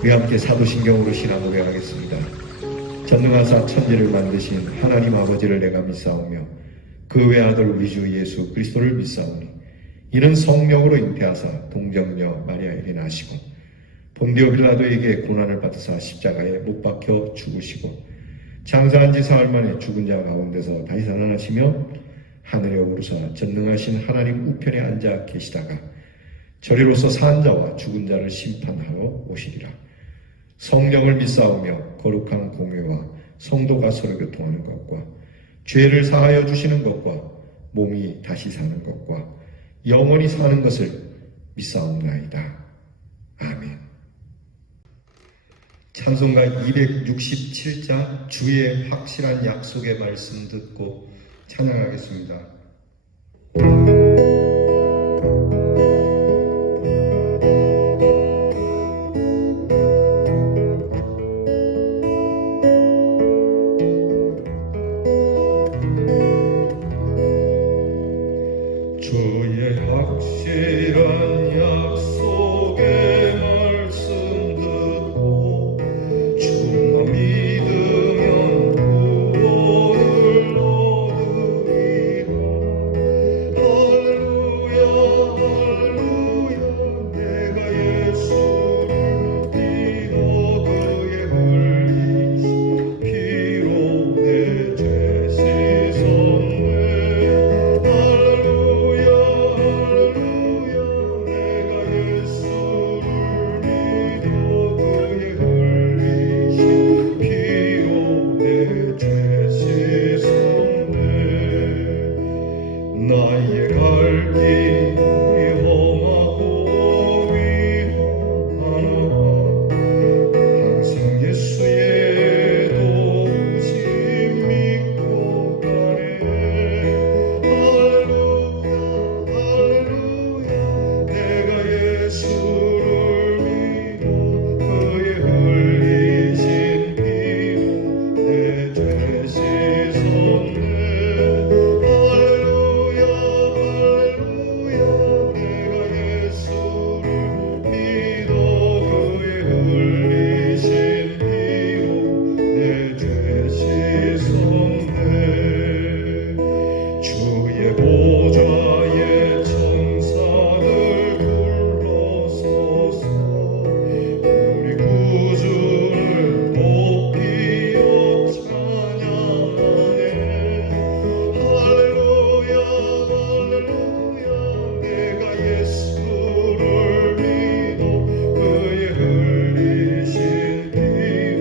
우리 함께 사도신경으로 신앙 고백하겠습니다. 전능하사 천지를 만드신 하나님 아버지를 내가 믿사오며 그 외아들 우리 주 예수 그리스도를 믿사오니 이는 성령으로 잉태하사 동정녀 마리아에게 나시고 본디오 빌라도에게 고난을 받으사 십자가에 못 박혀 죽으시고 장사한 지 사흘 만에 죽은 자 가운데서 다시 살아나시며 하늘에 오르사 전능하신 하나님 우편에 앉아 계시다가 저리로서 산 자와 죽은 자를 심판하러 오시리라. 성령을 믿사오며 거룩한 공회와 성도가 서로 교통하는 것과 죄를 사하여 주시는 것과 몸이 다시 사는 것과 영원히 사는 것을 믿사옵나이다. 아멘. 찬송가 267자 주의 확실한 약속의 말씀 듣고 찬양하겠습니다. 주의 확실한 약속의 말씀 듣고 주만 믿으면 구원을 얻으리라. 할렐루야 할렐루야 내가 예수를 믿어 그의 흘리신 피로 내 죄 씻었네. 나의 갈 길이 험하고 위험하나 항상 예수의 도우심 믿고 가네. 할렐루야 할렐루야 내가 예수를 믿어 그의 흘리신 피로 내 죄 씻었네. 주의 보좌에 천사들 둘러서서 우리 구주를 높이어 찬양하네. 할렐루야 할렐루야 내가 예수를 믿어 그의 흘리신 피로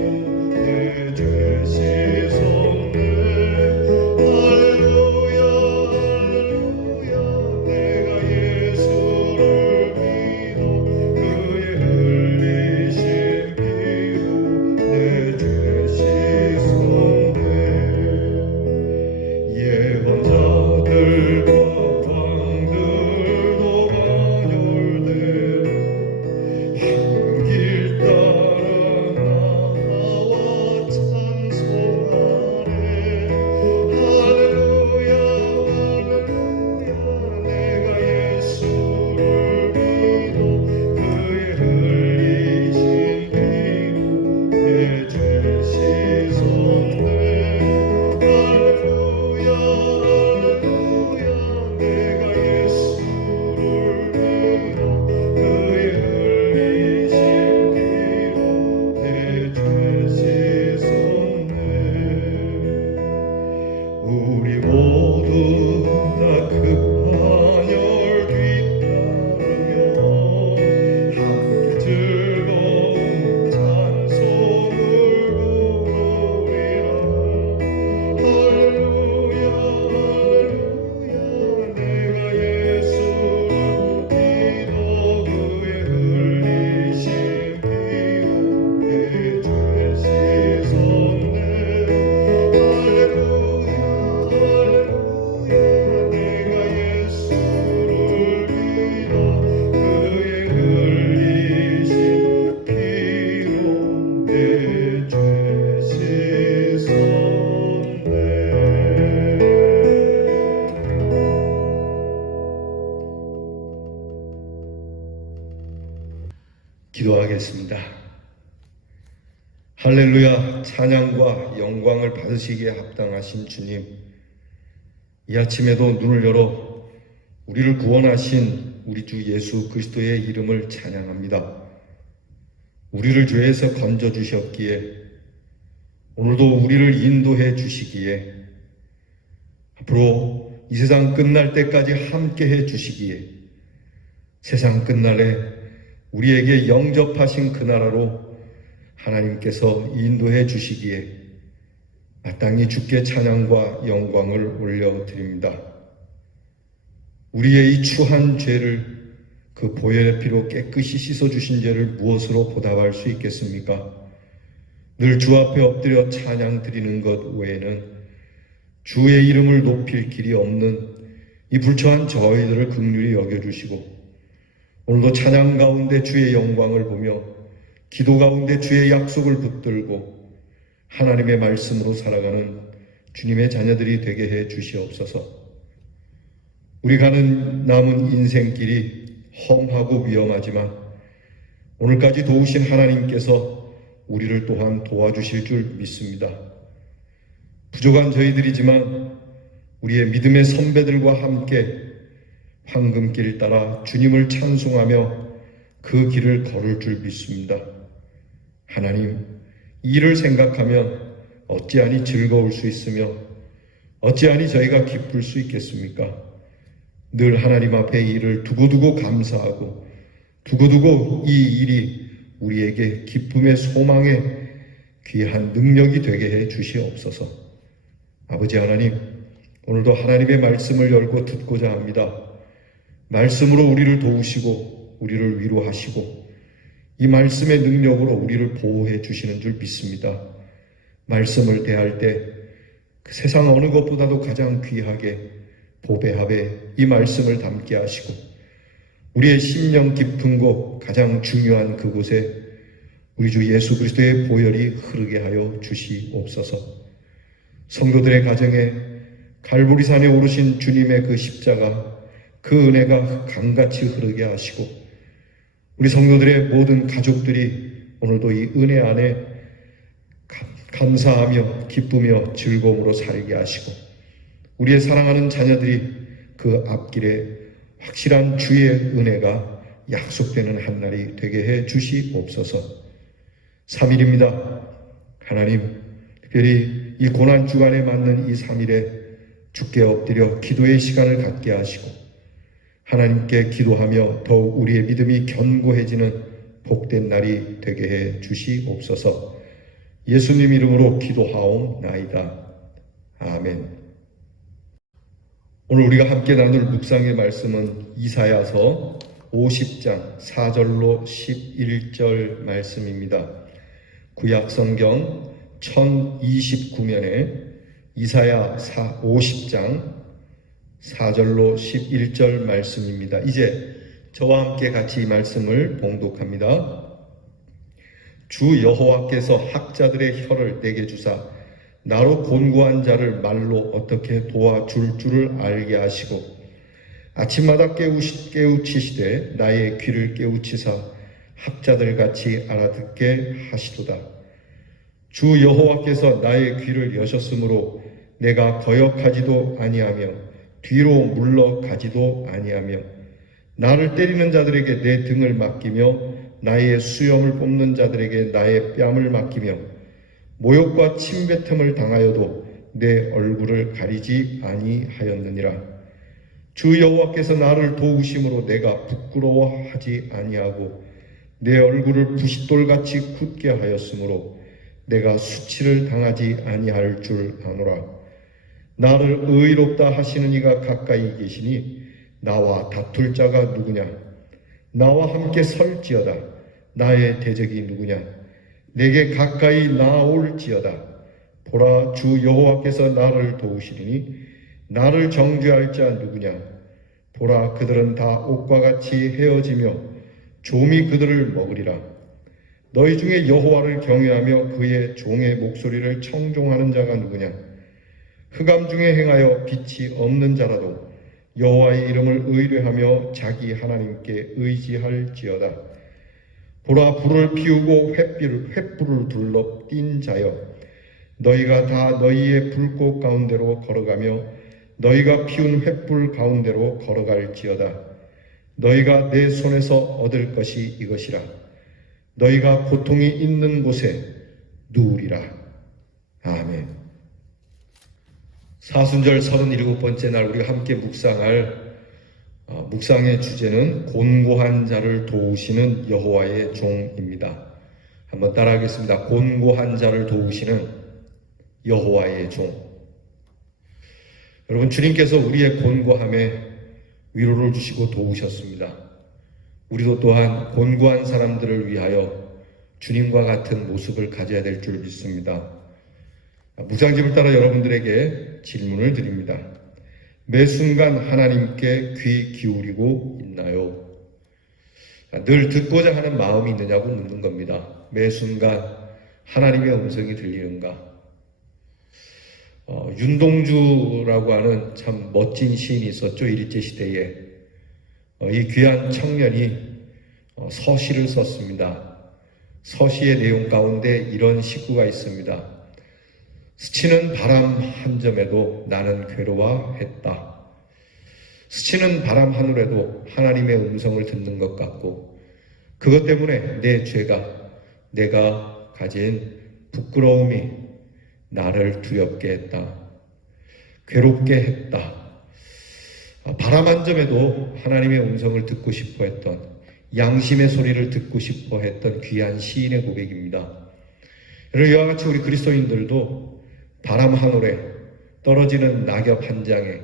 내 죄 씻었네. 우리 모두 다 그 환열 뒤따르며 함께 즐거운 찬송을 부르리라. 할렐루야 할렐루야 내가 예수를 믿어 그의 흘리신 피로 내 죄 씻었네. 기도하겠습니다. 할렐루야. 찬양과 영광을 받으시기에 합당하신 주님, 이 아침에도 눈을 열어 우리를 구원하신 우리 주 예수 그리스도의 이름을 찬양합니다. 우리를 죄에서 건져주셨기에, 오늘도 우리를 인도해 주시기에, 앞으로 이 세상 끝날 때까지 함께해 주시기에, 세상 끝날에 우리에게 영접하신 그 나라로 하나님께서 인도해 주시기에 마땅히 주께 찬양과 영광을 올려드립니다. 우리의 이 추한 죄를 그 보혈의 피로 깨끗이 씻어주신 죄를 무엇으로 보답할 수 있겠습니까? 늘 주 앞에 엎드려 찬양 드리는 것 외에는 주의 이름을 높일 길이 없는 이 불처한 저희들을 긍휼히 여겨주시고, 오늘도 찬양 가운데 주의 영광을 보며 기도 가운데 주의 약속을 붙들고 하나님의 말씀으로 살아가는 주님의 자녀들이 되게 해 주시옵소서. 우리 가는 남은 인생길이 험하고 위험하지만 오늘까지 도우신 하나님께서 우리를 또한 도와주실 줄 믿습니다. 부족한 저희들이지만 우리의 믿음의 선배들과 함께 황금길 따라 주님을 찬송하며 그 길을 걸을 줄 믿습니다. 하나님, 이 일을 생각하면 어찌하니 즐거울 수 있으며 어찌하니 저희가 기쁠 수 있겠습니까? 늘 하나님 앞에 이 일을 두고두고 감사하고 두고두고 이 일이 우리에게 기쁨의 소망의 귀한 능력이 되게 해 주시옵소서. 아버지 하나님, 오늘도 하나님의 말씀을 열고 듣고자 합니다. 말씀으로 우리를 도우시고 우리를 위로하시고 이 말씀의 능력으로 우리를 보호해 주시는 줄 믿습니다. 말씀을 대할 때 그 세상 어느 것보다도 가장 귀하게 보배합에 이 말씀을 담게 하시고 우리의 심령 깊은 곳 가장 중요한 그곳에 우리 주 예수 그리스도의 보혈이 흐르게 하여 주시옵소서. 성도들의 가정에 갈보리산에 오르신 주님의 그 십자가, 그 은혜가 강같이 흐르게 하시고 우리 성도들의 모든 가족들이 오늘도 이 은혜 안에 감사하며 기쁘며 즐거움으로 살게 하시고 우리의 사랑하는 자녀들이 그 앞길에 확실한 주의 은혜가 약속되는 한날이 되게 해 주시옵소서. 3일입니다. 하나님, 특별히 이 고난주간에 맞는 이 3일에 주께 엎드려 기도의 시간을 갖게 하시고 하나님께 기도하며 더욱 우리의 믿음이 견고해지는 복된 날이 되게 해 주시옵소서. 예수님 이름으로 기도하옵나이다. 아멘. 오늘 우리가 함께 나눌 묵상의 말씀은 이사야서 50장 4절로 11절 말씀입니다. 구약성경 1029면에 이사야 50장 4절로 11절 말씀입니다. 이제 저와 함께 같이 이 말씀을 봉독합니다. 주 여호와께서 학자들의 혀를 내게 주사 나로 곤고한 자를 말로 어떻게 도와줄 줄을 알게 하시고 아침마다 깨우치시되 나의 귀를 깨우치사 학자들같이 알아듣게 하시도다. 주 여호와께서 나의 귀를 여셨으므로 내가 거역하지도 아니하며 뒤로 물러가지도 아니하며 나를 때리는 자들에게 내 등을 맡기며 나의 수염을 뽑는 자들에게 나의 뺨을 맡기며 모욕과 침뱉음을 당하여도 내 얼굴을 가리지 아니하였느니라. 주 여호와께서 나를 도우심으로 내가 부끄러워하지 아니하고 내 얼굴을 부싯돌같이 굳게 하였으므로 내가 수치를 당하지 아니할 줄 아노라. 나를 의롭다 하시는 이가 가까이 계시니 나와 다툴 자가 누구냐? 나와 함께 설지어다. 나의 대적이 누구냐? 내게 가까이 나올지어다. 보라, 주 여호와께서 나를 도우시리니 나를 정죄할 자 누구냐? 보라, 그들은 다 옷과 같이 헤어지며 좀이 그들을 먹으리라. 너희 중에 여호와를 경외하며 그의 종의 목소리를 청종하는 자가 누구냐? 흑암 중에 행하여 빛이 없는 자라도 여호와의 이름을 의뢰하며 자기 하나님께 의지할지어다. 보라, 불을 피우고 횃불을 둘러 띈 자여, 너희가 다 너희의 불꽃 가운데로 걸어가며 너희가 피운 횃불 가운데로 걸어갈지어다. 너희가 내 손에서 얻을 것이 이것이라. 너희가 고통이 있는 곳에 누우리라. 아멘. 사순절 37번째 날 우리가 함께 묵상할 묵상의 주제는 곤고한 자를 도우시는 여호와의 종입니다. 한번 따라하겠습니다. 곤고한 자를 도우시는 여호와의 종. 여러분, 주님께서 우리의 곤고함에 위로를 주시고 도우셨습니다. 우리도 또한 곤고한 사람들을 위하여 주님과 같은 모습을 가져야 될 줄 믿습니다. 묵상집을 따라 여러분들에게 질문을 드립니다. 매 순간 하나님께 귀 기울이고 있나요? 늘 듣고자 하는 마음이 있느냐고 묻는 겁니다. 매 순간 하나님의 음성이 들리는가? 윤동주라고 하는 참 멋진 시인이 있었죠. 일제시대에. 이 귀한 청년이 서시를 썼습니다. 서시의 내용 가운데 이런 시구가 있습니다. 스치는 바람 한 점에도 나는 괴로워했다. 스치는 바람 하늘에도 하나님의 음성을 듣는 것 같고, 그것 때문에 내 죄가, 내가 가진 부끄러움이 나를 두렵게 했다. 괴롭게 했다. 바람 한 점에도 하나님의 음성을 듣고 싶어 했던, 양심의 소리를 듣고 싶어 했던 귀한 시인의 고백입니다. 여러분, 이와 같이 우리 그리스도인들도 바람 하늘에, 떨어지는 낙엽 한 장에,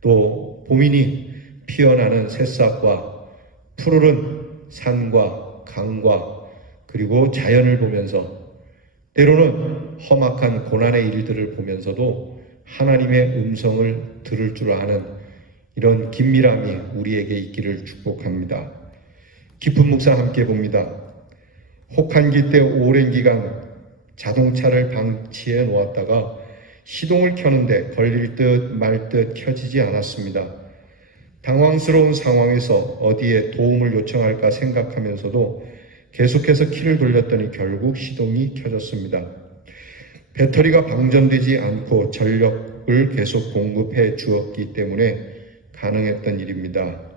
또 봄이니 피어나는 새싹과 푸르른 산과 강과 그리고 자연을 보면서, 때로는 험악한 고난의 일들을 보면서도 하나님의 음성을 들을 줄 아는 이런 긴밀함이 우리에게 있기를 축복합니다. 깊은 묵상 함께 봅니다. 혹한기 때 오랜 기간 자동차를 방치해 놓았다가 시동을 켜는데 걸릴 듯 말 듯 켜지지 않았습니다. 당황스러운 상황에서 어디에 도움을 요청할까 생각하면서도 계속해서 키를 돌렸더니 결국 시동이 켜졌습니다. 배터리가 방전되지 않고 전력을 계속 공급해 주었기 때문에 가능했던 일입니다.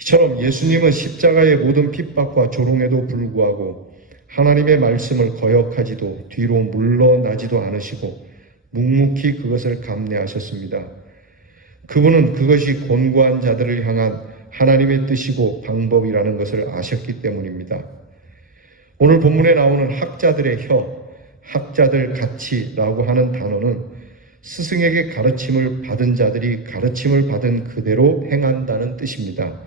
이처럼 예수님은 십자가의 모든 핍박과 조롱에도 불구하고 하나님의 말씀을 거역하지도 뒤로 물러나지도 않으시고 묵묵히 그것을 감내하셨습니다. 그분은 그것이 곤고한 자들을 향한 하나님의 뜻이고 방법이라는 것을 아셨기 때문입니다. 오늘 본문에 나오는 학자들의 혀, 학자들 가치라고 하는 단어는 스승에게 가르침을 받은 자들이 가르침을 받은 그대로 행한다는 뜻입니다.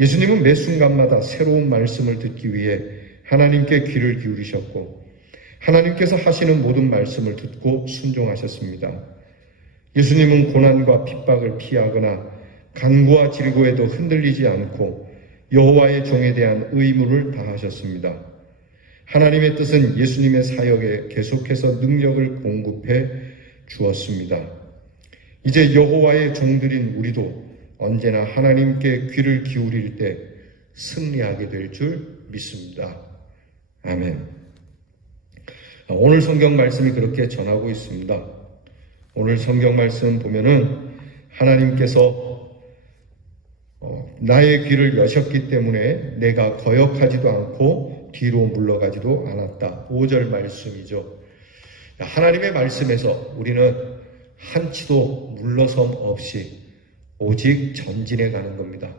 예수님은 매 순간마다 새로운 말씀을 듣기 위해 하나님께 귀를 기울이셨고 하나님께서 하시는 모든 말씀을 듣고 순종하셨습니다. 예수님은 고난과 핍박을 피하거나 간구와 질고에도 흔들리지 않고 여호와의 종에 대한 의무를 다하셨습니다. 하나님의 뜻은 예수님의 사역에 계속해서 능력을 공급해 주었습니다. 이제 여호와의 종들인 우리도 언제나 하나님께 귀를 기울일 때 승리하게 될 줄 믿습니다. 아멘. 오늘 성경 말씀이 그렇게 전하고 있습니다. 오늘 성경 말씀 보면은 하나님께서 나의 귀를 여셨기 때문에 내가 거역하지도 않고 뒤로 물러가지도 않았다. 5절 말씀이죠. 하나님의 말씀에서 우리는 한치도 물러섬 없이 오직 전진해 가는 겁니다.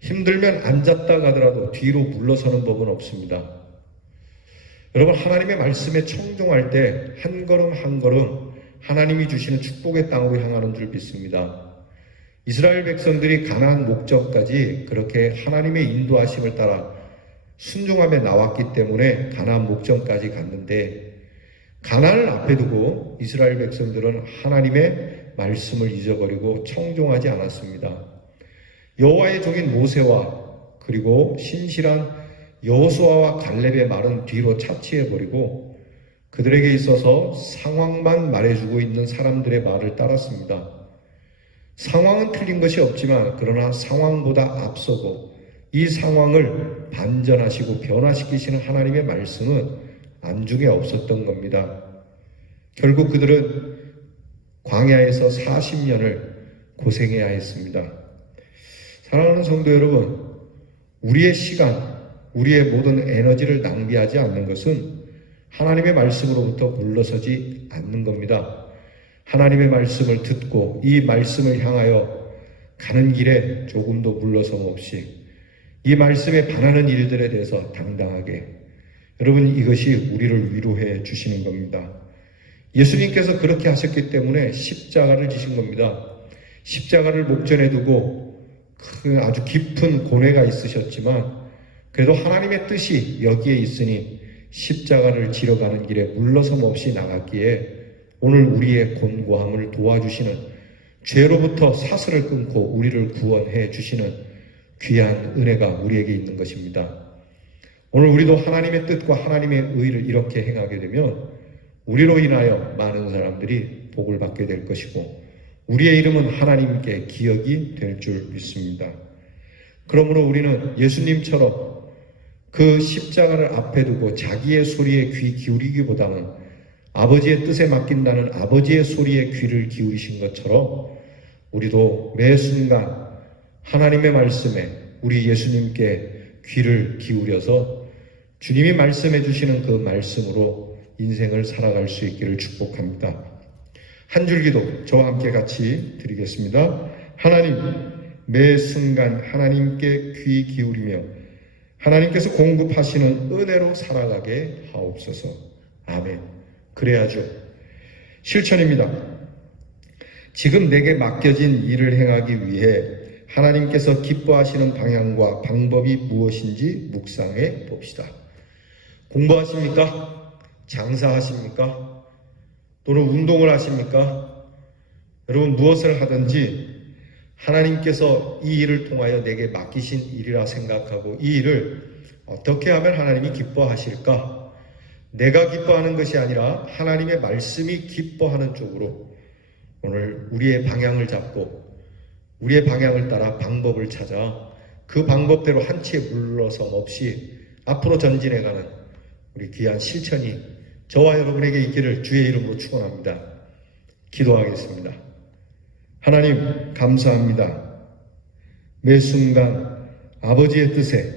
힘들면 앉았다 가더라도 뒤로 물러서는 법은 없습니다. 여러분, 하나님의 말씀에 청종할 때 한 걸음 한 걸음 하나님이 주시는 축복의 땅으로 향하는 줄 믿습니다. 이스라엘 백성들이 가나안 목적까지 그렇게 하나님의 인도하심을 따라 순종함에 나왔기 때문에 가나안 목적까지 갔는데, 가나안을 앞에 두고 이스라엘 백성들은 하나님의 말씀을 잊어버리고 청종하지 않았습니다. 여호와의 종인 모세와 그리고 신실한 여호수아와 갈렙의 말은 뒤로 차치해버리고 그들에게 있어서 상황만 말해주고 있는 사람들의 말을 따랐습니다. 상황은 틀린 것이 없지만 그러나 상황보다 앞서고 이 상황을 반전하시고 변화시키시는 하나님의 말씀은 안중에 없었던 겁니다. 결국 그들은 광야에서 40년을 고생해야 했습니다. 사랑하는 성도 여러분, 우리의 시간, 우리의 모든 에너지를 낭비하지 않는 것은 하나님의 말씀으로부터 물러서지 않는 겁니다. 하나님의 말씀을 듣고 이 말씀을 향하여 가는 길에 조금도 물러섬 없이 이 말씀에 반하는 일들에 대해서 당당하게, 여러분, 이것이 우리를 위로해 주시는 겁니다. 예수님께서 그렇게 하셨기 때문에 십자가를 지신 겁니다. 십자가를 목전에 두고 그 아주 깊은 고뇌가 있으셨지만 그래도 하나님의 뜻이 여기에 있으니 십자가를 지러 가는 길에 물러섬 없이 나갔기에 오늘 우리의 곤고함을 도와주시는, 죄로부터 사슬을 끊고 우리를 구원해 주시는 귀한 은혜가 우리에게 있는 것입니다. 오늘 우리도 하나님의 뜻과 하나님의 의를 이렇게 행하게 되면 우리로 인하여 많은 사람들이 복을 받게 될 것이고 우리의 이름은 하나님께 기억이 될 줄 믿습니다. 그러므로 우리는 예수님처럼 그 십자가를 앞에 두고 자기의 소리에 귀 기울이기보다는 아버지의 뜻에 맡긴다는 아버지의 소리에 귀를 기울이신 것처럼 우리도 매 순간 하나님의 말씀에 우리 예수님께 귀를 기울여서 주님이 말씀해 주시는 그 말씀으로 인생을 살아갈 수 있기를 축복합니다. 한 줄 기도 저와 함께 같이 드리겠습니다. 하나님, 매 순간 하나님께 귀 기울이며 하나님께서 공급하시는 은혜로 살아가게 하옵소서. 아멘. 그래야죠. 실천입니다. 지금 내게 맡겨진 일을 행하기 위해 하나님께서 기뻐하시는 방향과 방법이 무엇인지 묵상해 봅시다. 공부하십니까? 장사하십니까? 또는 운동을 하십니까? 여러분, 무엇을 하든지 하나님께서 이 일을 통하여 내게 맡기신 일이라 생각하고 이 일을 어떻게 하면 하나님이 기뻐하실까? 내가 기뻐하는 것이 아니라 하나님의 말씀이 기뻐하는 쪽으로 오늘 우리의 방향을 잡고 우리의 방향을 따라 방법을 찾아 그 방법대로 한치의 물러섬 없이 앞으로 전진해가는 우리 귀한 실천이 저와 여러분에게 있기를 주의 이름으로 축원합니다. 기도하겠습니다. 하나님, 감사합니다. 매 순간 아버지의 뜻에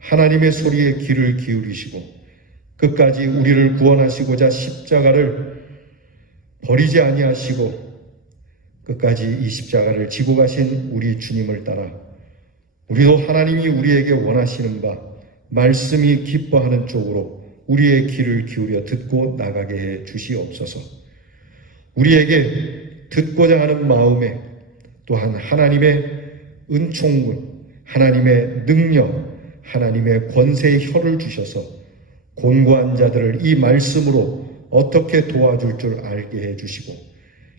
하나님의 소리에 귀를 기울이시고 끝까지 우리를 구원하시고자 십자가를 버리지 아니하시고 끝까지 이 십자가를 지고 가신 우리 주님을 따라 우리도 하나님이 우리에게 원하시는 바 말씀이 기뻐하는 쪽으로 우리의 귀를 기울여 듣고 나가게 해 주시옵소서. 우리에게 듣고자 하는 마음에 또한 하나님의 은총문, 하나님의 능력, 하나님의 권세의 혀를 주셔서 곤고한 자들을 이 말씀으로 어떻게 도와줄 줄 알게 해 주시고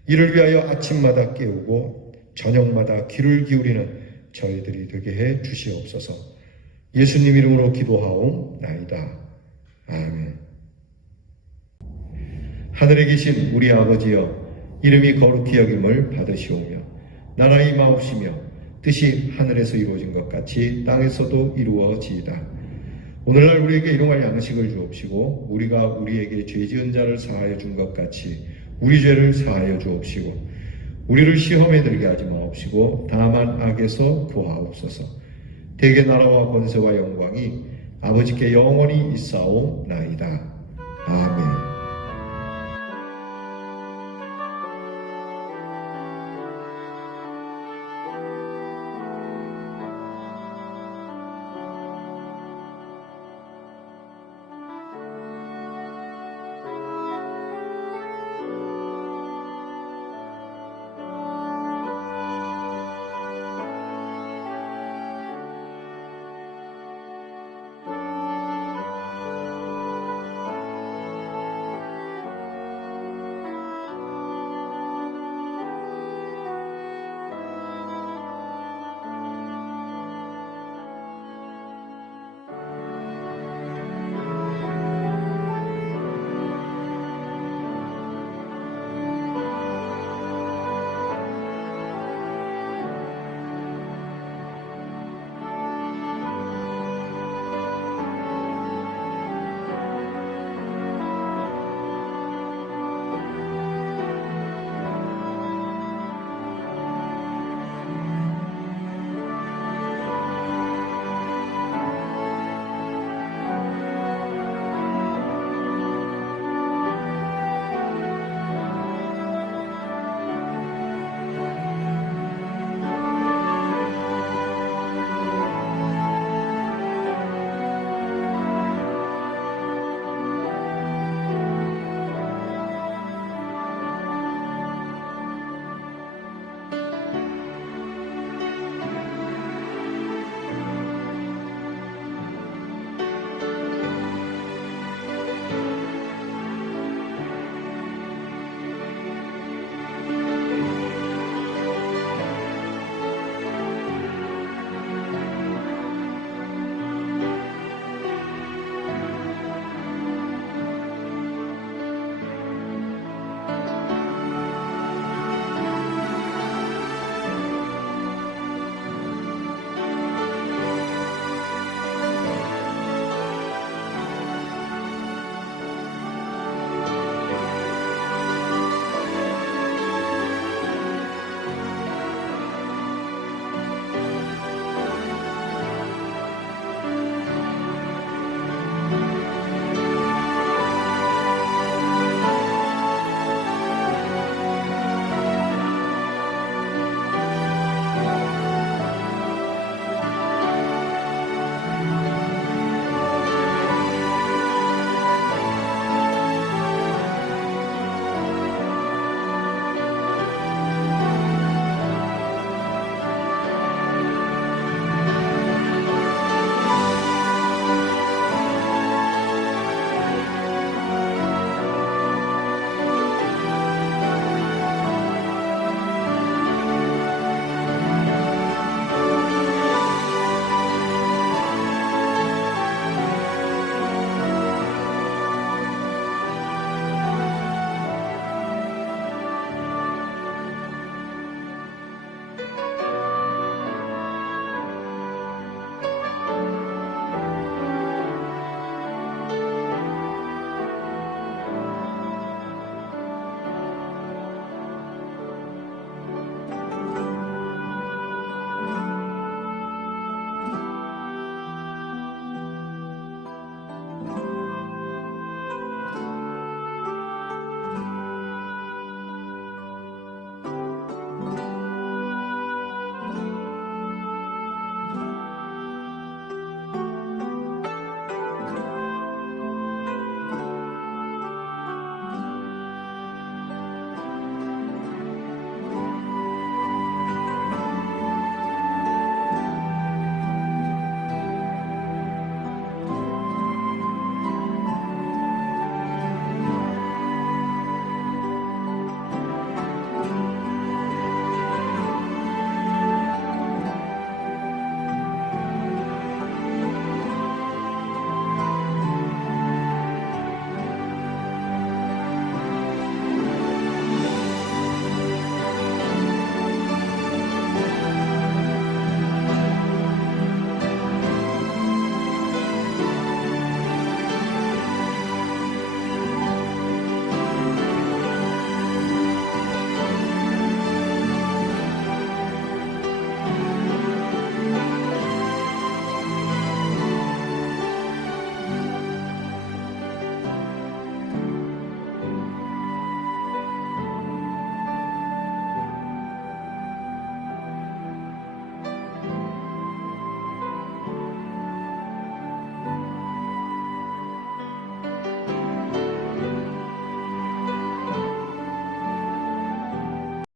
이를 위하여 아침마다 깨우고 저녁마다 귀를 기울이는 저희들이 되게 해 주시옵소서. 예수님 이름으로 기도하옵나이다. 아멘. 하늘에 계신 우리 아버지여, 이름이 거룩히 여김을 받으시오며 나라가 임하옵시며 뜻이 하늘에서 이루어진 것 같이 땅에서도 이루어지이다. 오늘날 우리에게 일용할 양식을 주옵시고 우리가 우리에게 죄 지은 자를 사하여 준 것 같이 우리 죄를 사하여 주옵시고 우리를 시험에 들게 하지 마옵시고 다만 악에서 구하옵소서. 대개 나라와 권세와 영광이 아버지께 영원히 있사옵나이다. 아멘.